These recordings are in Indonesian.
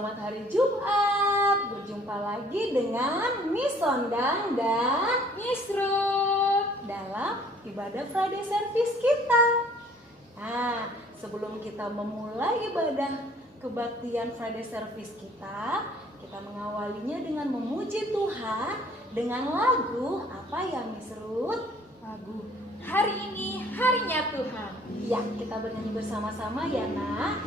Selamat hari Jumat. Berjumpa lagi dengan Miss Sondang dan Miss Ruth dalam ibadah Friday Service kita. Nah, sebelum kita memulai ibadah kebaktian Friday Service kita mengawalinya dengan memuji Tuhan dengan lagu apa ya Miss Ruth? Lagu Hari Ini Harinya Tuhan. Ya, kita bernyanyi bersama-sama ya nak.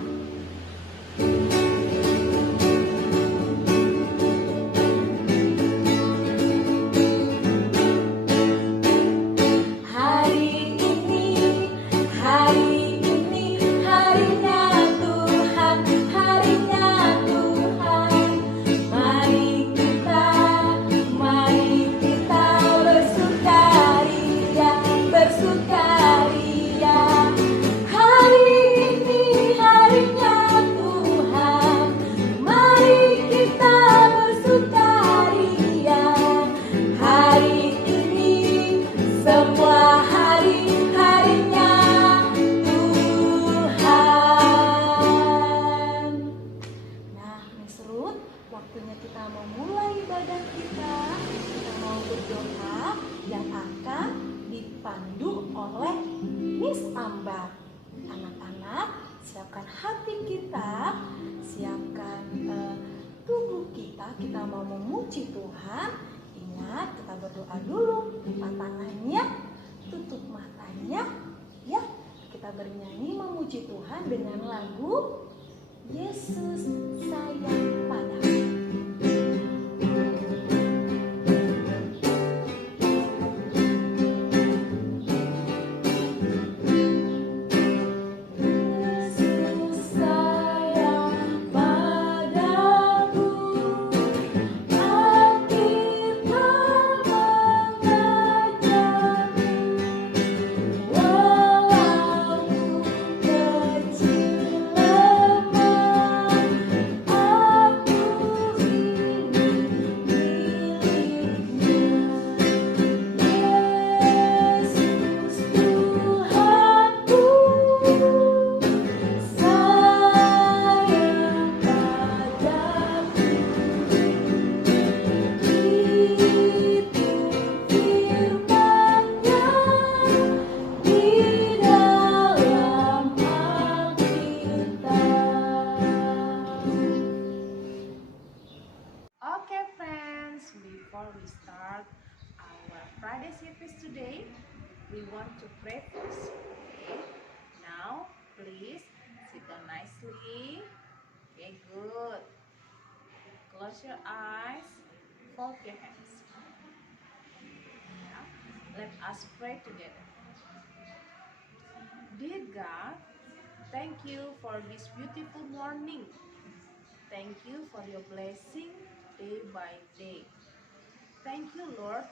Waktunya kita memulai ibadah kita mau berdoa yang akan dipandu oleh Miss Ambar. Anak-anak, siapkan hati kita, siapkan tubuh kita mau memuji Tuhan. Ingat, kita berdoa dulu, lipat tangannya, tutup matanya, ya. Kita bernyanyi memuji Tuhan dengan lagu Yesus sayang padamu. Before we start our Friday service today, we want to pray first. Okay? Now, please sit down nicely. Okay, good. Close your eyes. Fold your hands. Now, let us pray together. Dear God, thank you for this beautiful morning. Thank you for your blessing day by day. Thank you, Lord,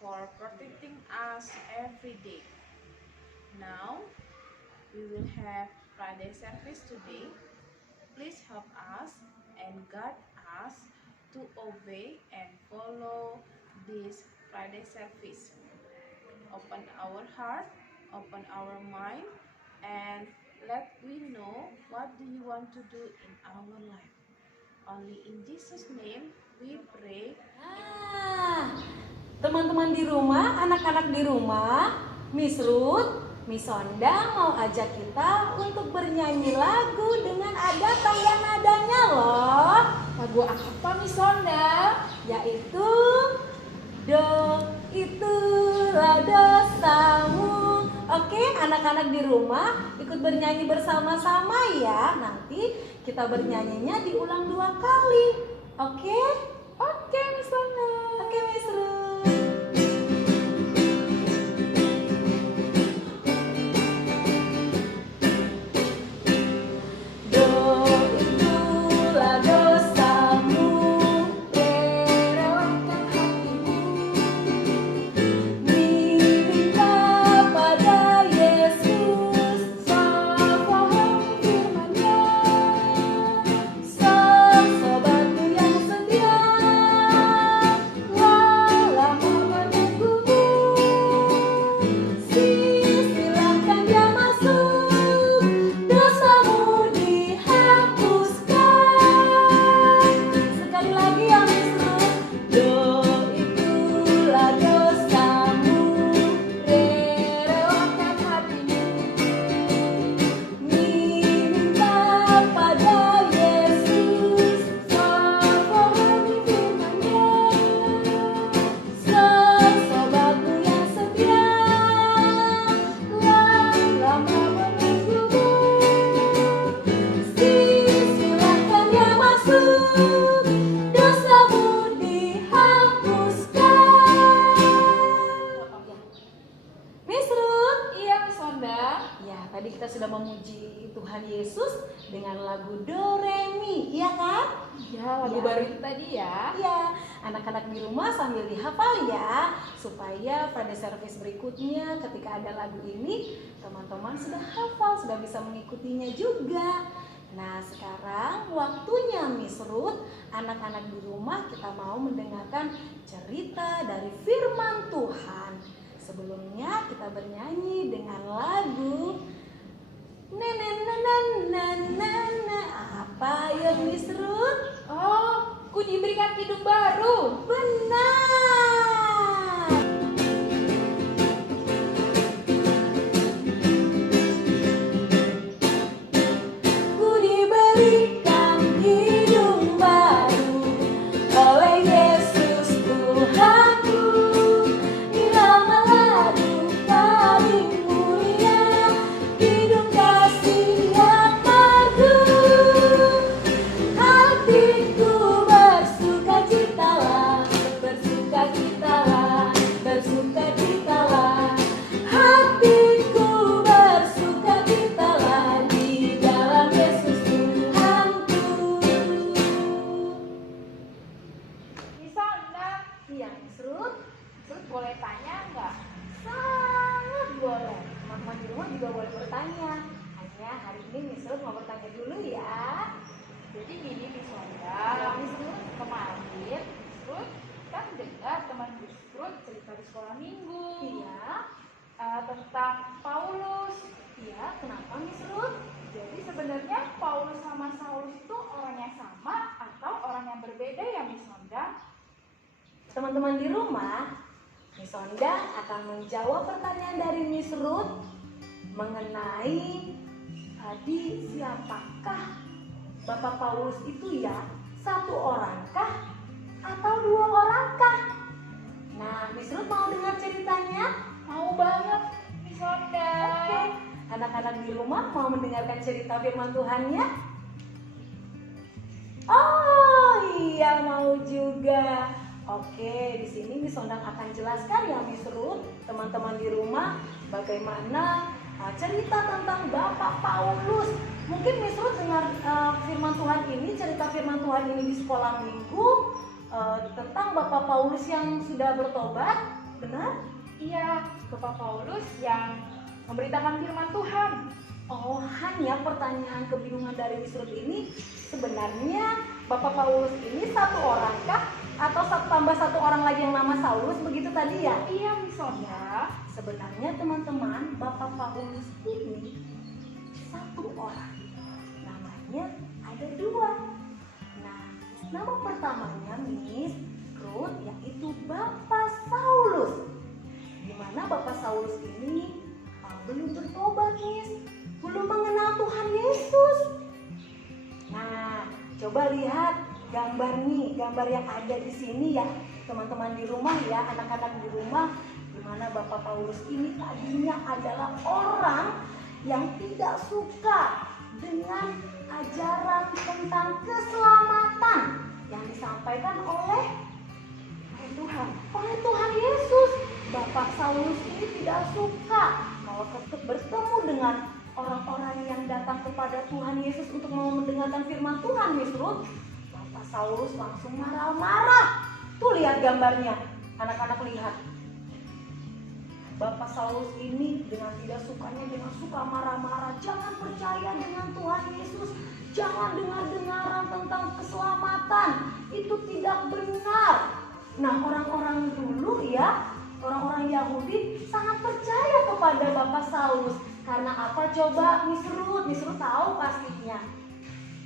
for protecting us every day. Now, we will have Friday service today. Please help us and guide us to obey and follow this Friday service. Open our heart, open our mind, and let we know what do you want to do in our life. Only in Jesus' name we pray. Teman-teman di rumah, anak-anak di rumah, Miss Ruth, Miss Sondang mau ajak kita untuk bernyanyi lagu dengan ada tanda-nadanya loh. Lagu apa Miss Sondang? Yaitu Do itulah dosamu. Oke, anak-anak di rumah ikut bernyanyi bersama-sama ya. Nanti kita bernyanyinya diulang 2 kali. Oke? Oke Miss Sondang. Oke Miss Ruth. Tuhan Yesus dengan lagu Do Re Mi, iya kan? Ya, lagu Ya. baru itu tadi ya. Iya, anak-anak di rumah sambil dihafal ya, supaya pada service berikutnya ketika ada lagu ini, teman-teman sudah hafal, sudah bisa mengikutinya juga. Nah, sekarang waktunya Miss Ruth, anak-anak di rumah kita mau mendengarkan cerita dari firman Tuhan. Sebelumnya kita bernyanyi dengan lagu apa ya Miss Ruth? Oh, ku diberikan hidup baru. Benar. Ku diberikan hidup baru oleh Yesus Tuhanku. Irama lagu paling mulia, hidup kasih yang merdu. Hatiku bersukacitalah, bersukacitalah, bersukacitalah. Hatiku bersukacitalah di dalam Yesus Tuhanku. Misalnya, Iya, Miss Ruth, terus boleh tanya nggak? sangat boleh. Teman-teman di rumah juga boleh bertanya. Hanya hari ini Miss Ruth mau bertanya dulu ya. Jadi gini Miss Wanda, Ya, Miss Ruth. kemarin Miss Ruth kan dengar teman Miss Ruth cerita di sekolah minggu. Iya, Tentang Paulus. iya. Kenapa Miss Ruth? Jadi sebenarnya Paulus sama Saulus itu orang yang sama atau orang yang berbeda ya Miss Wanda? Teman-teman di rumah, Miss Sonda akan menjawab pertanyaan dari Miss Ruth mengenai tadi siapakah Bapak Paulus itu ya? Satu orangkah atau dua orangkah? Nah, Miss Ruth mau dengar ceritanya? Mau banget Miss Wanda. Oke. Anak-anak di rumah mau mendengarkan cerita firman Tuhannya? Oh iya, mau juga. Oke, di sini Miss Sondang akan jelaskan ya Miss Ruth, teman-teman di rumah, bagaimana cerita tentang Bapak Paulus. Mungkin Miss Ruth dengar firman Tuhan ini, cerita firman Tuhan ini di sekolah minggu tentang Bapak Paulus yang sudah bertobat, benar? Iya, Bapak Paulus yang memberitakan firman Tuhan. Oh, hanya pertanyaan kebingungan dari Miss Ruth ini, sebenarnya Bapak Paulus ini satu orangkah atau tambah satu orang lagi yang nama Saulus, begitu tadi ya? Iya Miss Wanda. Sebenarnya teman-teman, Bapak Paulus ini satu orang. Namanya ada dua. Nah, nama pertamanya Miss Ruth yaitu Bapak Saulus. Di mana Bapak Saulus ini belum bertobat, Miss. Belum mengenal Tuhan Yesus. Nah, coba lihat gambar nih, gambar yang ada di sini ya, teman-teman di rumah ya, anak-anak di rumah, di mana Bapak Paulus ini tadinya adalah orang yang tidak suka dengan ajaran tentang keselamatan yang disampaikan oleh Tuhan Yesus. Bapak Saulus ini tidak suka kalau bertemu dengan orang-orang yang datang kepada Tuhan Yesus untuk mau mendengarkan firman Tuhan, Miss Ruth. Bapak Saulus langsung marah-marah. Tuh lihat gambarnya, anak-anak lihat. Bapak Saulus ini dengan tidak sukanya, dengan suka marah-marah. Jangan percaya dengan Tuhan Yesus. Jangan dengar-dengaran tentang keselamatan. Itu tidak benar. Nah, orang-orang dulu ya, orang-orang Yahudi sangat percaya kepada Bapak Saulus. Karena apa coba Miss Ruth? Miss Ruth tahu pastinya.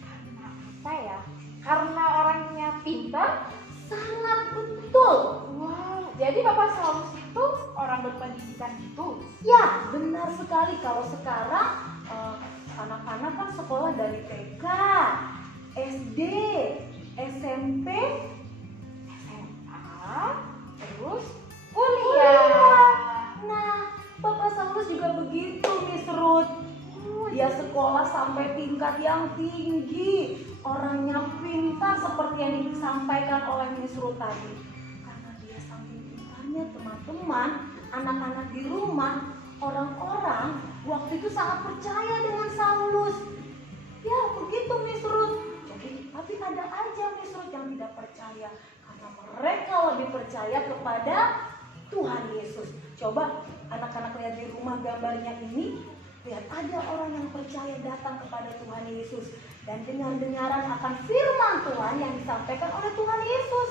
Karena apa ya? Karena orangnya pintar. Sangat betul. Wow, jadi Bapak Saulus itu orang berpendidikan itu. Ya, benar sekali. Kalau sekarang anak-anak kan sekolah dari TK, SD, SMP, SMA, terus kuliah. Nah, Bapak Saulus juga begitu, Miss Ruth. Dia sekolah sampai tingkat yang tinggi. Orangnya pintar seperti yang disampaikan oleh Miss Ruth tadi. Karena dia saking pintarnya, teman-teman, anak-anak di rumah, orang-orang waktu itu sangat percaya dengan Saulus. Ya, begitu Miss Ruth. Jadi, tapi ada aja Miss Ruth yang tidak percaya karena mereka lebih percaya kepada Tuhan Yesus. Coba anak-anak lihat di rumah gambarnya ini. Lihat, ada orang yang percaya datang kepada Tuhan Yesus dan dengar-dengaran akan firman Tuhan yang disampaikan oleh Tuhan Yesus.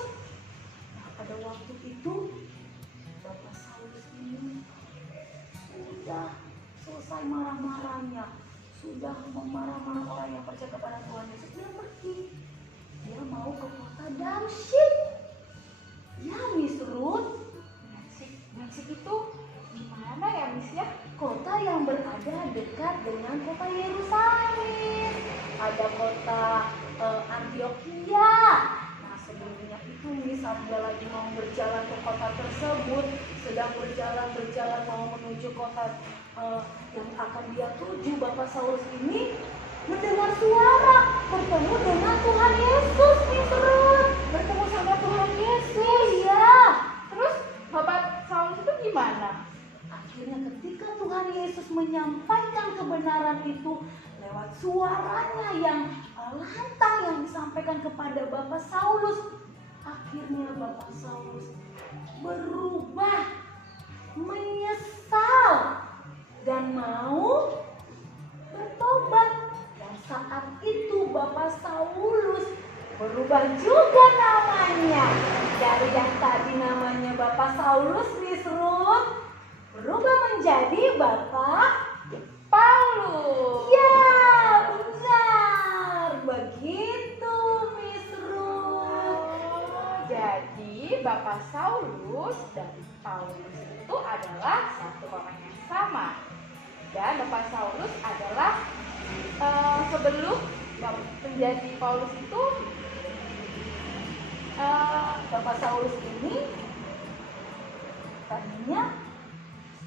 Nah, pada waktu itu Bapak Saulus ini sudah selesai marah-marahnya, sudah memarah-marah orang yang percaya kepada Tuhan Yesus. Dia pergi, dia mau ke kota Damsyik. Ya, Miss Ruth, Damsyik itu di mana ya, Miss ya? kota yang berada dekat dengan kota Yerusalem. Ada kota Antioquia. Nah, sebelumnya itu Miss, saat dia lagi mau berjalan ke kota tersebut, sedang berjalan mau menuju kota yang akan dia tuju, Bapak Saulus ini mendengar suara bertemu dengan Tuhan Yesus, Miss Ruth. Bertemu sama Tuhan Yesus. Iya. Terus Bapak Saulus itu gimana? Akhirnya ketika Tuhan Yesus menyampaikan kebenaran itu lewat suaranya yang lantang yang disampaikan kepada Bapak Saulus, akhirnya Bapak Saulus berubah, menyesal dan mau bertobat. Dan saat itu Bapak Saulus berubah juga namanya. Dari yang tadi namanya Bapak Saulus, Miss Ruth, berubah menjadi Bapak Paulus. Ya, benar. Begitu, Miss Ruth. Jadi Bapak Saulus dan Paulus itu adalah satu orang yang sama. Dan Bapak Saulus adalah sebelum menjadi Paulus itu Bapak Saulus ini tadinya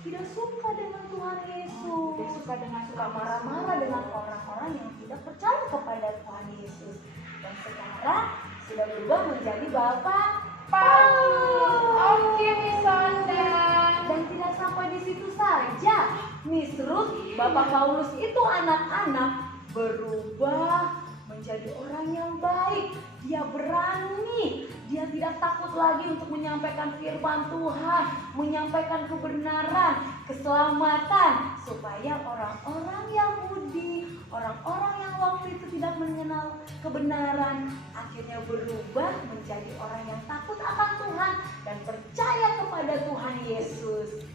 tidak suka dengan Tuhan Yesus. Dia suka dengan Suka marah-marah dengan orang-orang yang tidak percaya kepada Tuhan Yesus. Dan sekarang sudah berubah menjadi Bapak Paulus. Oke, Miss Sonda. Dan tidak sampai di situ saja, Miss Ruth, Bapak Paulus itu anak-anak berubah menjadi orang yang baik. Dia berani, dia tidak takut lagi untuk menyampaikan firman Tuhan, menyampaikan kebenaran, keselamatan, supaya orang-orang Yahudi, orang-orang yang waktu itu tidak mengenal kebenaran, akhirnya berubah menjadi orang yang takut akan Tuhan dan percaya kepada Tuhan Yesus.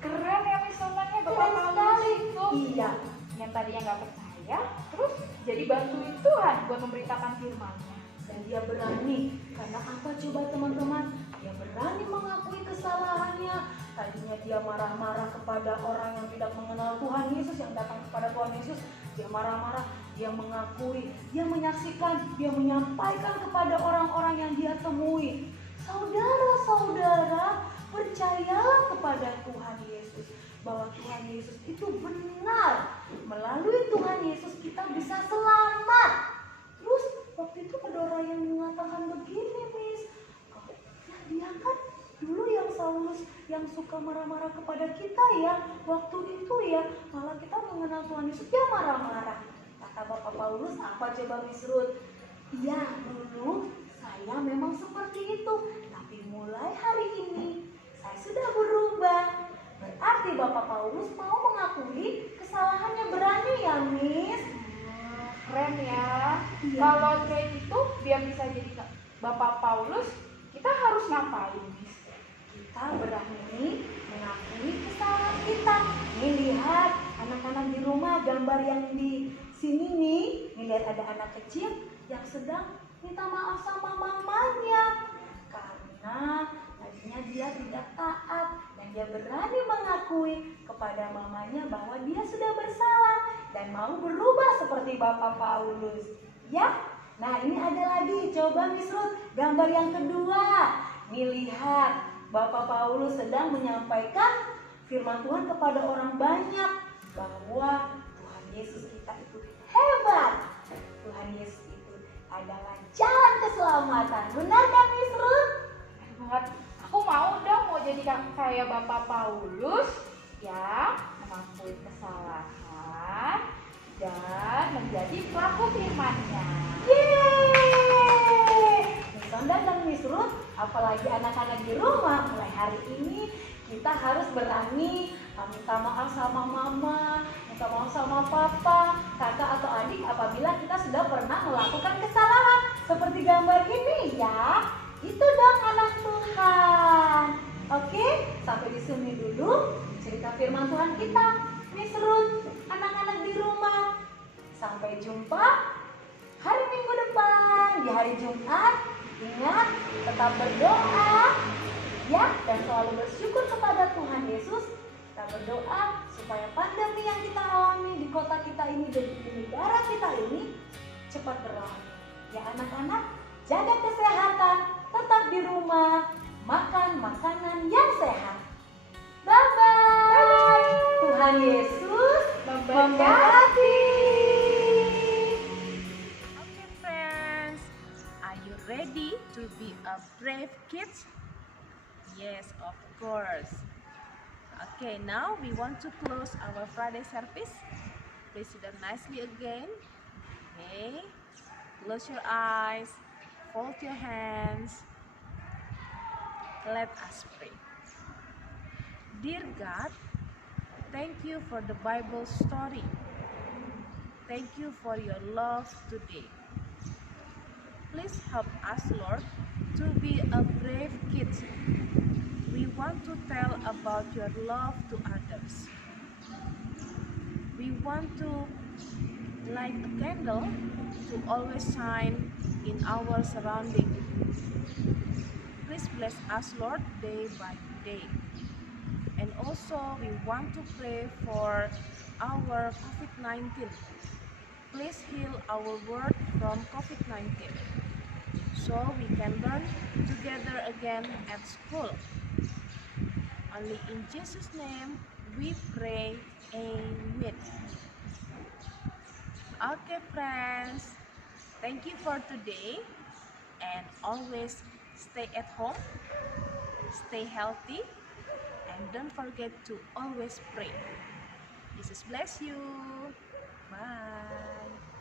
Keren ya Miss Sondanya, Bapak Keren Paulus sekali. itu. Iya. Yang tadinya nggak percaya, terus jadi bantuin Tuhan buat memberitakan firman-Nya. Dan dia berani, karena apa coba teman-teman? Dia berani mengakui kesalahannya. Tadinya dia marah-marah kepada orang yang tidak mengenal Tuhan Yesus, yang datang kepada Tuhan Yesus. Dia marah-marah, dia mengakui, dia menyaksikan, dia menyampaikan kepada orang-orang yang dia temui. Saudara-saudara, percayalah kepada Tuhan Yesus, bahwa Tuhan Yesus itu benar. Melalui Tuhan Yesus kita bisa selamat. Terus waktu itu ada orang yang mengatakan begini, Miss, ya dia kan dulu yang Saulus yang suka marah-marah kepada kita ya, waktu itu ya, malah kita mengenal Tuhan Yesus dia marah-marah. Kata Bapak Paulus, apa coba Miss Ruth? Ya, dulu saya memang seperti itu, tapi mulai hari ini saya sudah berubah. Berarti Bapak Paulus mau mengakui kesalahannya, berani ya, Miss? Keren ya. Iya. Kalau kayak gitu biar bisa jadi Bapak Paulus, kita harus ngapain, Miss? Kita berani mengakui kesalahan kita. Nih lihat anak-anak di rumah, gambar yang di sini nih. Nih lihat ada anak kecil yang sedang minta maaf sama mamanya karena tadinya dia tidak taat, dan dia berani mengakui kepada mamanya bahwa dia sudah bersalah dan mau berubah seperti Bapak Paulus. Ya, nah ini ada lagi, coba Miss Ruth, gambar yang kedua. Nih lihat, Bapak Paulus sedang menyampaikan firman Tuhan kepada orang banyak bahwa Tuhan Yesus kita itu hebat. Tuhan Yesus itu adalah jalan keselamatan. Benar kan Miss Ruth? Keren banget. Aku mau dong mau jadi kayak Bapak Paulus ya, mengakui kesalahan kesalahan dan menjadi pelaku firman-Nya. Yeay! Miss Sonda dan Miss Ruth, apalagi anak-anak di rumah, mulai hari ini kita harus berani minta maaf sama mama, minta maaf sama papa, kakak atau adik apabila kita sudah pernah melakukan kesalahan. Seperti gambar ini ya. Itu dong anak Tuhan. Oke, sampai di sini dulu cerita firman Tuhan kita. Miss Ruth, anak-anak di rumah. Sampai jumpa hari Minggu depan di hari Jumat. Ingat, tetap berdoa ya, dan selalu bersyukur kepada Tuhan Yesus. Kita berdoa supaya pandemi yang kita alami di kota kita ini dan di negara kita ini cepat berakhir. Ya anak-anak, jaga kesehatan, tetap di rumah, makan makanan yang sehat. Bye-bye. Tuhan Yesus memberkati. Okay, friends, are you ready to be a brave kids? Yes, of course. Okay, now we want to close our Friday service. Please sit down nicely again. Okay, close your eyes, fold your hands. Let us pray. Dear God, thank you for the Bible story. Thank you for your love today. Please help us, Lord, to be a brave kid. We want to tell about your love to others. We want to light a candle to always shine in our surrounding. Please bless us, Lord, day by day. And also we want to pray for our COVID-19. Please heal our world from COVID-19 so we can learn together again at school. Only in Jesus' name we pray. Amen. Okay, friends. Thank you for today. And always stay at home, stay healthy, and don't forget to always pray. Jesus bless you. Bye.